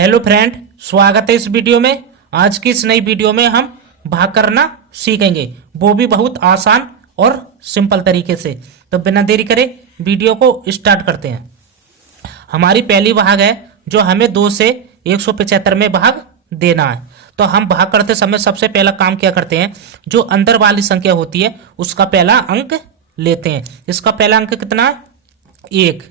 Hello friend, स्वागत है इस वीडियो में। आज की इस नई वीडियो में हम भाग करना सीखेंगे, वो भी बहुत आसान और सिंपल तरीके से। तो बिना देरी करे वीडियो को स्टार्ट करते हैं। हमारी पहली भाग है जो हमें 2 से 175 में भाग देना है। तो हम भाग करते समय सबसे पहला काम क्या करते हैं, जो अंदर वाली संख्या होती है उसका पहला अंक लेते हैं। इसका पहला अंक कितना है? 1।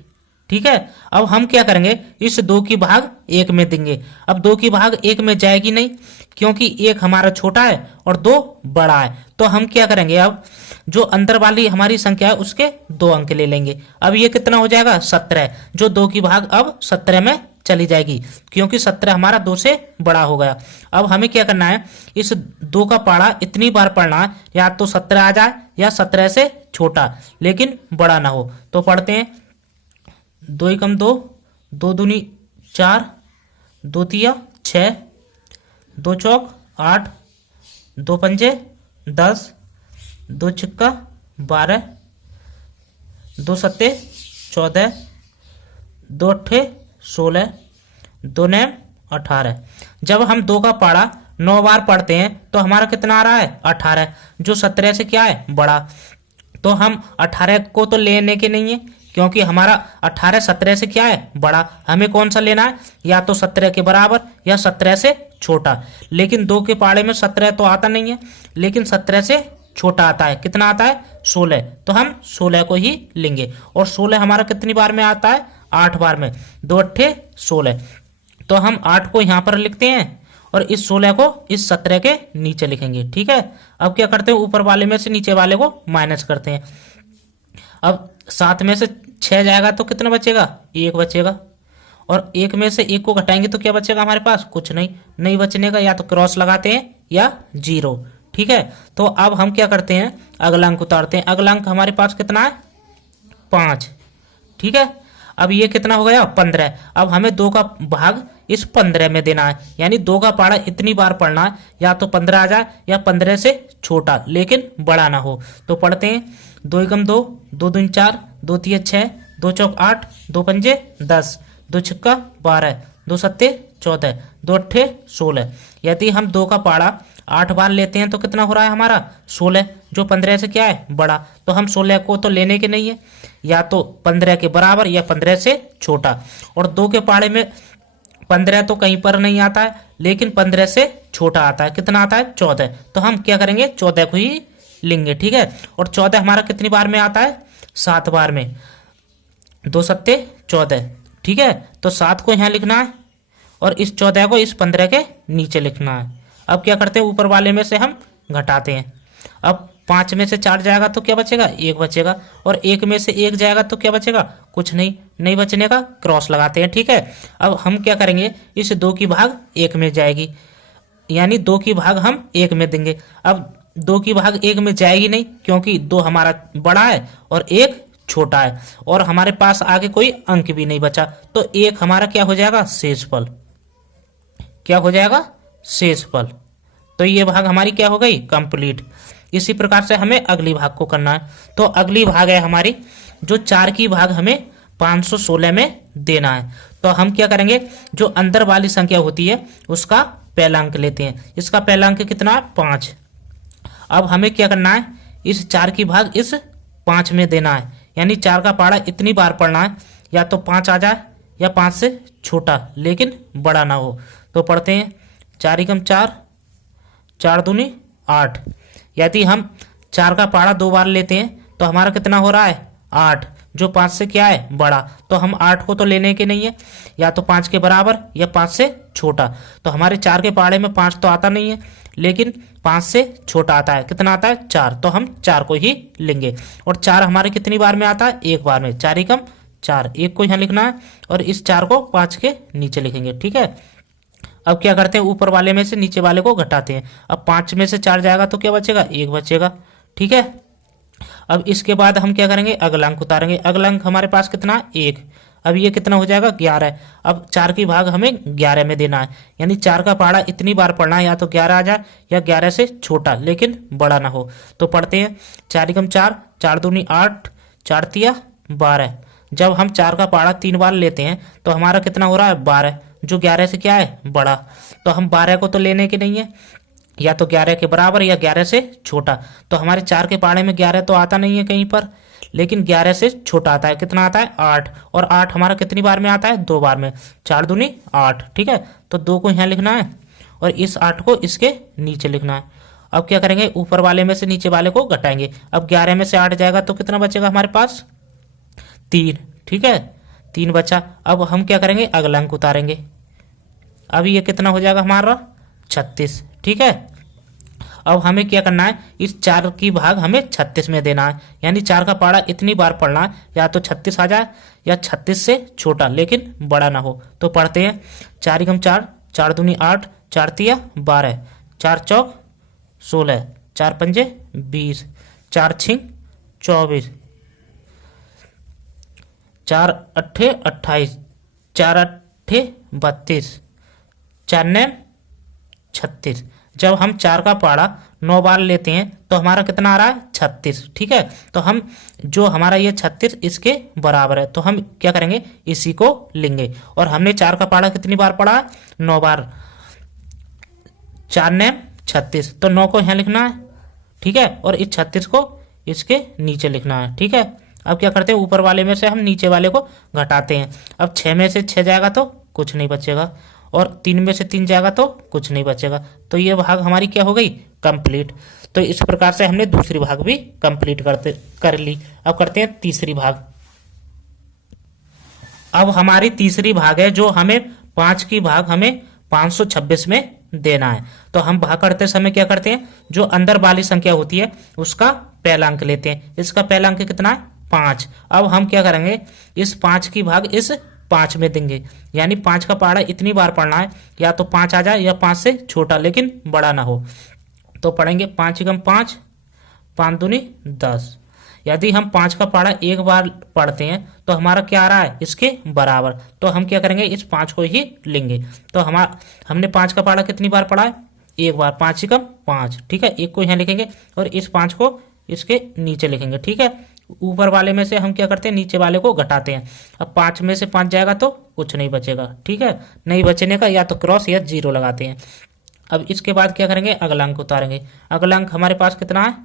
ठीक है, अब हम क्या करेंगे, इस 2 की भाग 1 में देंगे। अब 2 की भाग 1 में जाएगी नहीं, क्योंकि 1 हमारा छोटा है और 2 बड़ा है। तो हम क्या करेंगे, अब जो अंदर वाली हमारी संख्या है उसके 2 अंक ले लेंगे। अब ये कितना हो जाएगा? 17। जो 2 की भाग अब 17 में चली जाएगी, क्योंकि 17 हमारा 2 से बड़ा हो गया। अब हमें क्या करना है, इस 2 का पाड़ा इतनी बार पढ़ना है, या तो 17 आ जाए या 17 से छोटा लेकिन बड़ा ना हो। तो पढ़ते हैं 2 एकम 2, 2 दूनी 4, 2 तिया 6, 2 चौक 8, 2 पंजे 10, 2 छिक्का 12, 2 सत्ते 14, 2 अट्ठे 16, 2 नैम 18। जब हम 2 का पाड़ा 9 बार पढ़ते हैं तो हमारा कितना आ रहा है? 18, जो 17 से क्या है? बड़ा। तो हम 18 को तो लेने के नहीं है, क्योंकि हमारा 18 17 से क्या है? बड़ा। हमें कौन सा लेना है? या तो 17 के बराबर या 17 से छोटा। लेकिन 2 के पाड़े में 17 तो आता नहीं है, लेकिन 17 से छोटा आता है। कितना आता है? 16। तो हम 16 को ही लेंगे। और 16 हमारा कितनी बार में आता है? 8 बार में। 2 अट्ठे 16। तो हम 8 को यहाँ पर लिखते हैं और इस 16 को इस 17 के नीचे लिखेंगे। ठीक है, अब क्या करते हैं, ऊपर वाले में से नीचे वाले को माइनस करते हैं। अब 7 में से 6 जाएगा तो कितना बचेगा? 1 बचेगा। और 1 में से 1 को घटाएंगे तो क्या बचेगा हमारे पास? कुछ नहीं बचने का। या तो क्रॉस लगाते हैं या 0। ठीक है, तो अब हम क्या करते हैं, अगला अंक उतारते हैं। अगला अंक हमारे पास कितना है? 5। ठीक है, अब ये कितना हो गया? 15। अब हमें 2 का भाग इस 15 में देना है, यानी 2 का पाड़ा इतनी बार पढ़ना है, या तो 15 आ जाए या 15 से छोटा लेकिन बड़ा ना हो। तो पढ़ते हैं 2 एकम 2, 2 दूनी 4, 2 तिया 6, 2 चौक 8, 2 पंजे 10, 2 छिक्का 12, 2 सत्ते 14, 2 अट्ठे 16। यदि हम 2 का पाड़ा 8 बार लेते हैं तो कितना हो रहा है हमारा? 16, जो 15 से क्या है? बड़ा। तो हम 16 को तो लेने के नहीं है, या तो 15 के बराबर या 15 से छोटा। और 2 के पाड़े में 15 तो कहीं पर नहीं आता है, लेकिन 15 से छोटा आता है। कितना आता है? 14। तो हम क्या करेंगे, 14 को ही लेंगे। ठीक है, और 14 हमारा कितनी बार में आता है? 7 बार में। 2 सत्ते 14। ठीक है, तो 7 को यहाँ लिखना है और इस 14 को इस 15 के नीचे लिखना है। अब क्या करते हैं, ऊपर वाले में से हम घटाते हैं। अब 5 में से 4 जाएगा तो क्या बचेगा? 1 बचेगा। और 1 में से 1 जाएगा तो क्या बचेगा? कुछ नहीं बचने का। क्रॉस लगाते हैं। ठीक है, अब हम क्या करेंगे, इस 2 की भाग 1 में जाएगी, यानी 2 की भाग हम 1 में देंगे। अब 2 की भाग 1 में जाएगी नहीं, क्योंकि 2 हमारा बड़ा है और 1 छोटा है, और हमारे पास आगे कोई अंक भी नहीं बचा। तो 1 हमारा क्या हो जाएगा? शेषफल। क्या हो जाएगा? शेषफल। तो ये भाग हमारी क्या हो गई? कंप्लीट। इसी प्रकार से हमें अगली भाग को करना है। तो अगली भाग है हमारी, जो 4 की भाग हमें 516 में देना है। तो हम क्या करेंगे, जो अंदर वाली संख्या होती है उसका पहला अंक लेते हैं। इसका पहला अंक कितना है? 5। अब हमें क्या करना है, इस 4 की भाग इस 5 में देना है, यानी 4 का पाड़ा इतनी बार पढ़ना है, या तो 5 आ जाए या 5 से छोटा लेकिन बड़ा ना हो। तो पढ़ते हैं 4 एकम 4, 4 दूनी 8। यदि हम 4 का पाड़ा 2 बार लेते हैं तो हमारा कितना हो रहा है? 8, जो 5 से क्या है? बड़ा। तो हम 8 को तो लेने के नहीं है, या तो 5 के बराबर या 5 से छोटा। तो हमारे 4 के पाड़े में 5 तो आता नहीं है, लेकिन 5 से छोटा आता है। कितना आता है? 4। तो हम 4 को ही लेंगे। और 4 हमारे कितनी बार में आता है? 1 बार में। 4 एकम 4, 1 को यहाँ लिखना है और इस 4 को 5 के नीचे लिखेंगे। ठीक है, अब क्या करते हैं, ऊपर वाले में से नीचे वाले को घटाते हैं। अब 5 में से 4 जाएगा तो क्या बचेगा? 1 बचेगा। ठीक है, अब इसके बाद हम क्या करेंगे, अगला अंक उतारेंगे। अगला अंक हमारे पास कितना? 1। अब ये कितना हो जाएगा? 11। अब 4 की भाग हमें 11 में देना है, यानी 4 का पाड़ा इतनी बार पढ़ना है, या तो 11 आ जाए या 11 से छोटा लेकिन बड़ा ना हो। तो पढ़ते हैं 4 एकम 4, 4 दूनी 8, 4 तिया 12। जब हम 4 का पाड़ा 3 बार लेते हैं तो हमारा कितना हो रहा है? 12। जो 11 से क्या है बड़ा। तो हम 12 को तो लेने के नहीं है, या तो 11 के बराबर या 11 से छोटा। तो हमारे 4 के पहाड़े में 11 तो आता नहीं है कहीं पर, लेकिन 11 से छोटा आता है। कितना आता है 8, और 8 हमारा कितनी बार में आता है 2 बार में, 4 दूनी 8। ठीक है, तो 2 को यहाँ लिखना है और इस 8 को इसके नीचे लिखना है। अब क्या करेंगे, ऊपर वाले में से नीचे वाले को घटाएंगे। अब 11 में से 8 जाएगा तो कितना बचेगा हमारे पास 3। ठीक है, 3 बचा। अब हम क्या करेंगे, अगला अंक उतारेंगे। अब ये कितना हो जाएगा हमारा 36। ठीक है, अब हमें क्या करना है, इस 4 की भाग हमें 36 में देना है, यानी 4 का पहाड़ा इतनी बार पढ़ना है, या तो 36 आ जाए या 36 से छोटा लेकिन बड़ा ना हो। तो पढ़ते हैं 4 एकम 4, 4 दूनी 8, 4 तिया 12, 4 चौक 16, 4 पंजे 20, 4 छिंग 24, 4 अट्ठे 28, 4 अट्ठे 32, 4 नैम 36। जब हम 4 का पहाड़ा 9 बार लेते हैं तो हमारा कितना आ रहा है 36। ठीक है, तो हम जो हमारा ये 36 इसके बराबर है, तो हम क्या करेंगे, इसी को लेंगे। और हमने 4 का पहाड़ा कितनी बार पढ़ा, 9 बार, 4 नैम 36, तो 9 को यहाँ लिखना है। ठीक है, और इस 36 को इसके नीचे लिखना है। ठीक है, अब क्या करते हैं, ऊपर वाले में से हम नीचे वाले को घटाते हैं। अब 6 में से 6 जाएगा तो कुछ नहीं बचेगा, और 3 में से 3 जाएगा तो कुछ नहीं बचेगा। तो ये भाग हमारी क्या हो गई, कंप्लीट। तो इस प्रकार से हमने दूसरी भाग भी कंप्लीट कर ली। अब करते हैं तीसरी भाग। अब हमारी तीसरी भाग है जो हमें 5 की भाग हमें 526 में देना है। तो हम भाग करते समय क्या करते हैं, जो अंदर वाली संख्या होती है उसका पहला अंक लेते हैं। इसका पहला अंक कितना है 5। अब हम क्या करेंगे, इस 5 की भाग इस 5 में देंगे, यानी 5 का पहाड़ा इतनी बार पढ़ना है, या तो 5 आ जाए या 5 से छोटा लेकिन बड़ा ना हो। तो पढ़ेंगे 5 एकम 5, 5 दूनी 10। यदि हम 5 का पहाड़ा एक बार पढ़ते हैं तो हमारा क्या आ रहा है इसके बराबर। तो हम क्या करेंगे, इस 5 को ही लेंगे। तो हमने 5 का पहाड़ा कितनी बार पढ़ा है, एक बार, 5 एकम 5। ठीक है, एक को यहाँ लिखेंगे और इस 5 को इसके नीचे लिखेंगे। ठीक है, ऊपर वाले में से हम क्या करते हैं, नीचे वाले को घटाते हैं। अब 5 में से 5 जाएगा तो कुछ नहीं बचेगा। ठीक है, नहीं बचने का या तो क्रॉस या 0 लगाते हैं। अब इसके बाद क्या करेंगे, अगला अंक उतारेंगे। अगला अंक हमारे पास कितना है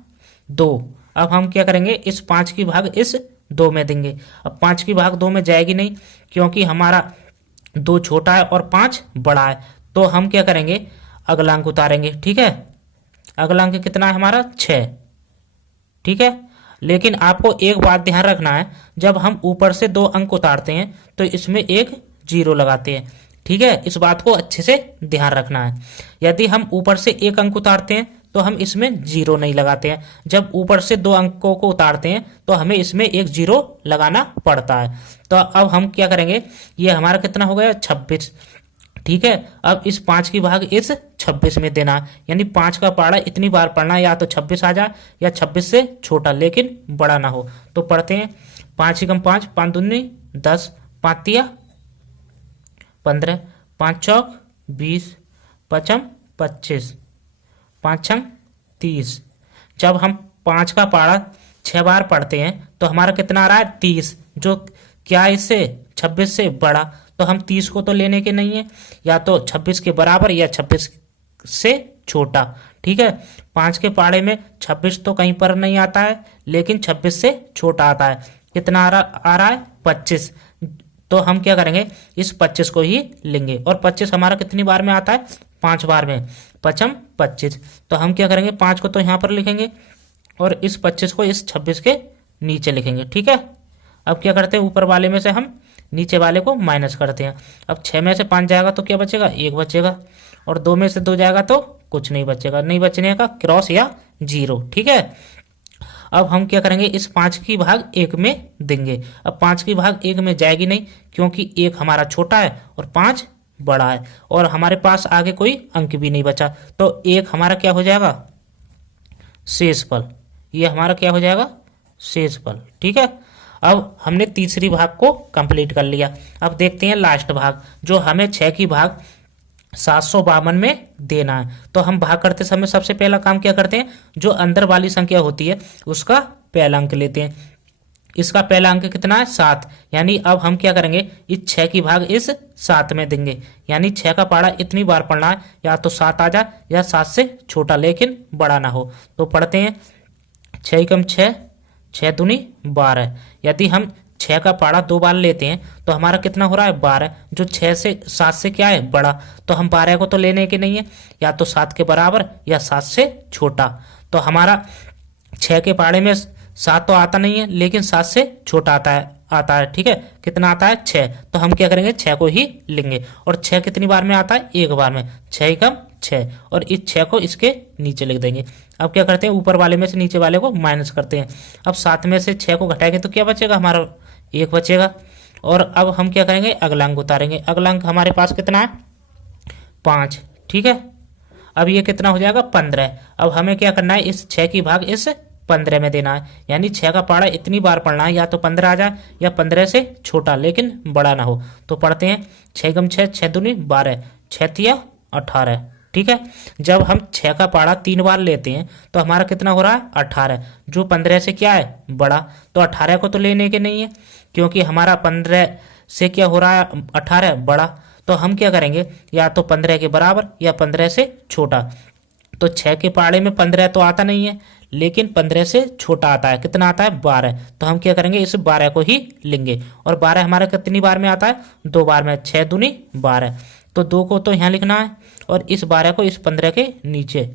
2। अब हम क्या करेंगे, इस 5 की भाग इस 2 में देंगे। अब 5 की भाग 2 में जाएगी नहीं, क्योंकि हमारा 2 छोटा है और 5 बड़ा है। तो हम क्या करेंगे, अगला अंक उतारेंगे। ठीक है, अगला अंक कितना है हमारा 6। ठीक है, लेकिन आपको एक बात ध्यान रखना है, जब हम ऊपर से 2 अंक उतारते हैं तो इसमें एक 0 लगाते हैं। ठीक है, इस बात को अच्छे से ध्यान रखना है। यदि हम ऊपर से 1 अंक उतारते हैं तो हम इसमें 0 नहीं लगाते हैं। जब ऊपर से 2 अंकों को उतारते हैं तो हमें इसमें एक 0 लगाना पड़ता है। तो अब हम क्या करेंगे, ये हमारा कितना हो गया 26। ठीक है, अब इस 5 की भाग इस 26 में देना, यानी 5 का पहाड़ा इतनी बार पढ़ना, या तो 26 आ जाए या 26 से छोटा लेकिन बड़ा ना हो। तो पढ़ते हैं 5 एकम 5, 5 दूनी 10, 5 तिया 15, 5 चौक 20, 5 25, 5 छंग 30। जब हम 5 का पहाड़ा 6 बार पढ़ते हैं तो हमारा कितना आ रहा है 30, जो क्या इससे 26 से बड़ा। तो हम 30 को तो लेने के नहीं है, या तो 26 के बराबर या 26 से छोटा। ठीक है, 5 के पहाड़े में 26 तो कहीं पर नहीं आता है, लेकिन 26 से छोटा आता है। कितना आ रहा है 25। तो हम क्या करेंगे, इस 25 को ही लेंगे। और 25 हमारा कितनी बार में आता है 5 बार में, 5 25। तो हम क्या करेंगे, 5 को तो यहाँ पर लिखेंगे और इस 25 को इस 26 के नीचे लिखेंगे। ठीक है, अब क्या करते हैं, ऊपर वाले में से हम नीचे वाले को माइनस करते हैं। अब 6 में से 5 जाएगा तो क्या बचेगा, 1 बचेगा, और 2 में से 2 जाएगा तो कुछ नहीं बचेगा, नहीं बचने का क्रॉस या 0। ठीक है, अब हम क्या करेंगे, इस 5 की भाग 1 में देंगे। अब 5 की भाग 1 में जाएगी नहीं, क्योंकि 1 हमारा छोटा है और 5 बड़ा है, और हमारे पास आगे कोई अंक भी नहीं बचा। तो 1 हमारा क्या हो जाएगा शेषफल, ये हमारा क्या हो जाएगा शेषफल। ठीक है, अब हमने तीसरी भाग को कंप्लीट कर लिया। अब देखते हैं लास्ट भाग, जो हमें 6 की भाग 752 में देना है। तो हम भाग करते समय सबसे पहला काम क्या करते हैं, जो अंदर वाली संख्या होती है उसका पहला अंक लेते हैं। इसका पहला अंक कितना है 7, यानी अब हम क्या करेंगे इस 6 की भाग इस 7 में देंगे, यानी 6 का पहाड़ा इतनी बार पढ़ना है या तो 7 आ जाए या 7 से छोटा लेकिन बड़ा ना हो। तो पढ़ते हैं 6 एकम 6, 6 दूनी 12। यदि हम 6 का पहाड़ा 2 बार लेते हैं तो हमारा कितना हो रहा है 12, जो 6 से 7 से क्या है बड़ा, तो हम 12 को तो लेने के नहीं है, या तो 7 के बराबर या 7 से छोटा। तो हमारा 6 के पहाड़े में 7 तो आता नहीं है लेकिन 7 से छोटा आता है, ठीक है। कितना आता है 6, तो हम क्या करेंगे 6 को ही लेंगे। और 6 कितनी बार में आता है, एक बार में, 6 एकम 6, और इस 6 को इसके नीचे लिख देंगे। अब क्या करते हैं ऊपर वाले में से नीचे वाले को माइनस करते हैं। अब 7 में से 6 को घटाएंगे तो क्या बचेगा, हमारा 1 बचेगा। और अब हम क्या करेंगे अगला अंक उतारेंगे। अगला अंक हमारे पास कितना है 5, ठीक है। अब ये कितना हो जाएगा 15। अब हमें क्या करना है इस 6 की भाग इस 15 में देना है, यानी 6 का पहाड़ा इतनी बार पढ़ना है या तो 15 आ जाए या 15 से छोटा लेकिन बड़ा ना हो। तो पढ़ते हैं 6 एकम 6, 6 दूनी 12, 6 तिया 18, ठीक है। जब हम 6 का पहाड़ा 3 बार लेते हैं तो हमारा कितना हो रहा है 18, जो 15 से क्या है बड़ा, तो 18 को तो लेने के नहीं है क्योंकि हमारा 15 से क्या हो रहा है 18 बड़ा। तो हम क्या करेंगे या तो 15 के बराबर या 15 से छोटा। तो 6 के पहाड़े में 15 तो आता नहीं है लेकिन 15 से छोटा आता है, कितना आता है 12। तो हम क्या करेंगे इस 12 को ही लेंगे। और 12 हमारा कितनी बार में आता है 2 बार में, 6 दूनी 12, तो 2 को तो यहाँ लिखना है और इस 12 को इस 15 के नीचे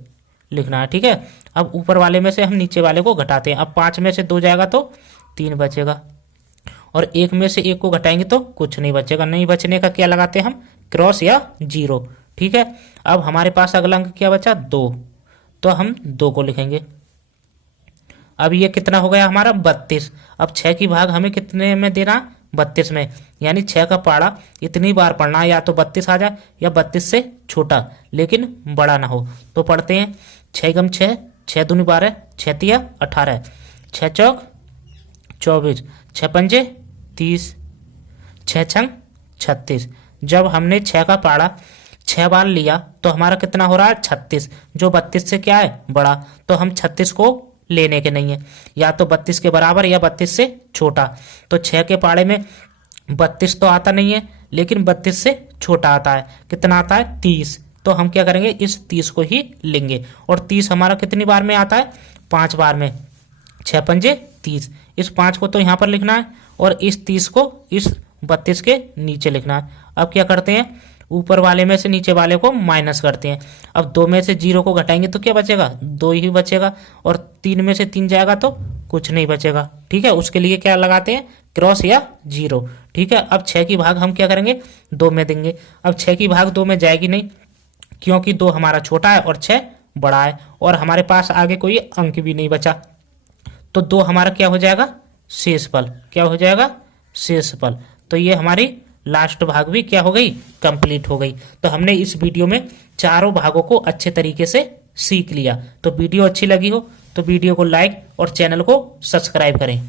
लिखना है, ठीक है। अब ऊपर वाले में से हम नीचे वाले को घटाते हैं। अब 5 में से 2 जाएगा तो 3 बचेगा, और 1 में से 1 को घटाएंगे तो कुछ नहीं बचेगा। नहीं बचने का क्या लगाते हैं हम क्रॉस या 0, ठीक है। अब हमारे पास अगला अंक क्या बचा 2, तो हम 2 को लिखेंगे। अब ये कितना हो गया हमारा 32। अब 6 की भाग हमें कितने में देना 32 में, यानी 6 का पहाड़ा इतनी बार पढ़ना है या तो 32 आ जाए या 32 से छोटा लेकिन बड़ा ना हो। तो पढ़ते हैं 6 एकम 6, 6 दूनी 12, 6 तिया 18, 6 चौक 24, 6 पंजे 30, 6 छंग 36। जब हमने 6 का पहाड़ा 6 बार लिया तो हमारा कितना हो रहा है 36, जो 32 से क्या है बड़ा, तो हम 36 को लेने के नहीं है, या तो 32 के बराबर या 32 से छोटा। तो 6 के पहाड़े में 32 तो आता नहीं है लेकिन 32 से छोटा आता है, कितना आता है 30। तो हम क्या करेंगे इस 30 को ही लेंगे। और 30 हमारा कितनी बार में आता है 5 बार में, 6 पंजे 30। इस 5 को तो यहाँ पर लिखना है और इस 30 को इस 32 के नीचे लिखना है। अब क्या करते हैं ऊपर वाले में से नीचे वाले को माइनस करते हैं। अब 2 में से 0 को घटाएंगे तो क्या बचेगा 2 ही बचेगा, और 3 में से 3 जाएगा तो कुछ नहीं बचेगा, ठीक है। उसके लिए क्या लगाते हैं क्रॉस या 0, ठीक है। अब 6 की भाग हम क्या करेंगे 2 में देंगे। अब 6 की भाग 2 में जाएगी नहीं क्योंकि 2 हमारा छोटा है और 6 बड़ा है, और हमारे पास आगे कोई अंक भी नहीं बचा। तो 2 हमारा क्या हो जाएगा शेषफल, क्या हो जाएगा शेषफल। तो ये हमारी लास्ट भाग भी क्या हो गई कंप्लीट हो गई। तो हमने इस वीडियो में चारों भागों को अच्छे तरीके से सीख लिया। तो वीडियो अच्छी लगी हो तो वीडियो को लाइक और चैनल को सब्सक्राइब करें।